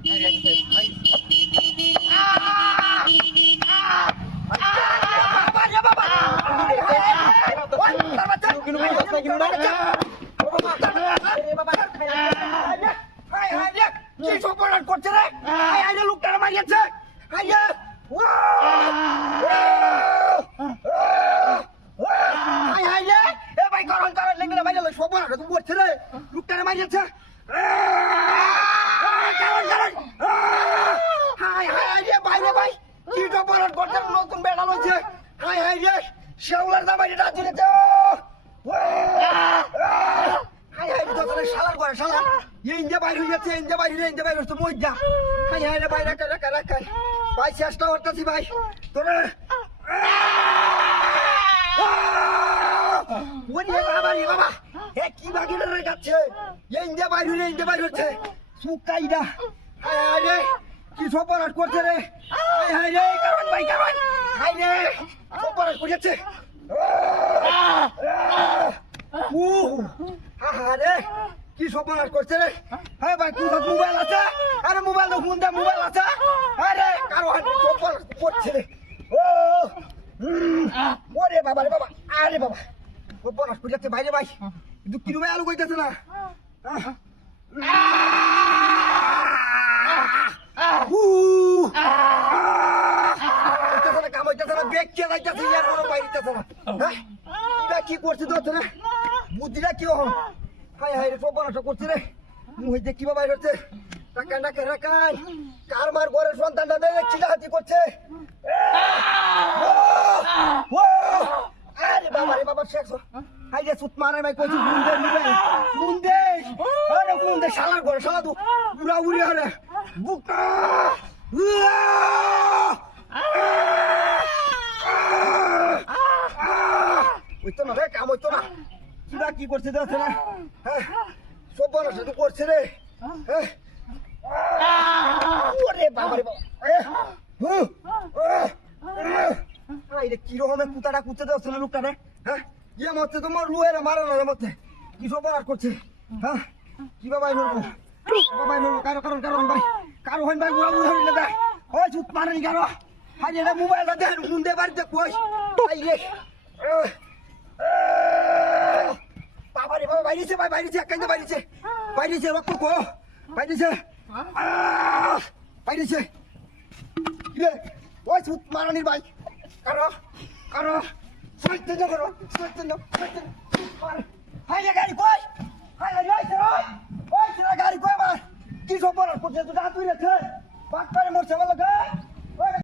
কি সপরাধ করছে রে? আইয়া লোকটারে মারিয়েছে। আইয়া ভাই করন করন লেগে ভাই সপরাধ তুমি করছে রে, লোকটারে মারিয়েছে। ভাই কি সপরাধ করছে? নতুন বেড়া লইছে। হাই হাই রে শেওলার দাম এটা দিয়েছে। হাই হাই তোরে শালার করে শালা ইন্দে বাইরে হয়ে যাচ্ছে, ইন্দে বাইরে হচ্ছে মইজা। হাই হাই রে ভাই রাখা ভাই চেষ্টা করতেছি ভাই তোরে। ওরে বাবা রে বাবা, এ কি বাগিরে রে যাচ্ছে, ইন্দে বাইরে হচ্ছে সুকাইডা। হাই হাই রে কি সপরাধ করছে রে? হাই হাই রে কারণ ভাই কারণ হাই রে সপরাধ করেছে। আরে কি সপরাধ করছে রে? হ্যাঁ ভাই তুই মোবাইল আছে? আরে মোবাইল তো ফোন দে, মোবাইল আছে? আরে কারণ সপরাধ করছে রে। ওরে বাবা রে বাবা, আরে বাবা সপরাধ করেছে ভাই রে ভাই, কিন্তু কি রুমে আলু কইতেছে না। কাম হইতেছে না, বেগ কে যাইতেছে ইয়ার কোনো বাইরিতেছে না। হ্যাঁ কি করছে তো না বুদ্ধিটা কি হল? হাই হাই রে সপরাধ করছে রে, মুহিতে কিবা বাইর হচ্ছে। রাখান কার মার ঘরের সন্তানটা দেখে চিলাহাতি করছে। আরে বাবা রে বাবা শেষ হাই রে সুত মারে ভাই কইছি মুন্দে শালার ঘরে শালা তো উড়া উড়ি হরে বুকা। ওইতো না রে কাম হইতো না, কিবা কি করছে দেখছে না। হ্যাঁ সপরাধ তো করছে রে। ওরে বাবা রে বাবা, কি রকমের কুতাটা কুচতে দেখছে না লোকটা রে। হ্যাঁ ইয়ে মধ্যে তোমার লুয়ের মারানোর মধ্যে কি সপরাধ করছে। হ্যাঁ কিবা ভাই বলবো কারণ ভাই উড়া উড়া হইলে দেয় ওই চুত মারেনি কেন? হাই রে মোবাইলটা দেখ মুন্দে বাড়িতে কই হাই রে বাবা রে বাবা বাইরেছে ভাই বাইরেছে রক্ত কো বাইরেছে রে ওই সুত মারানির ভাই কারো সইতে না হাই রে গাড়ি কই হাই রে ওই গাড়ি কই আমার কি সপরাধ করছে তো হাত ধরে বাট করে মরছে বলে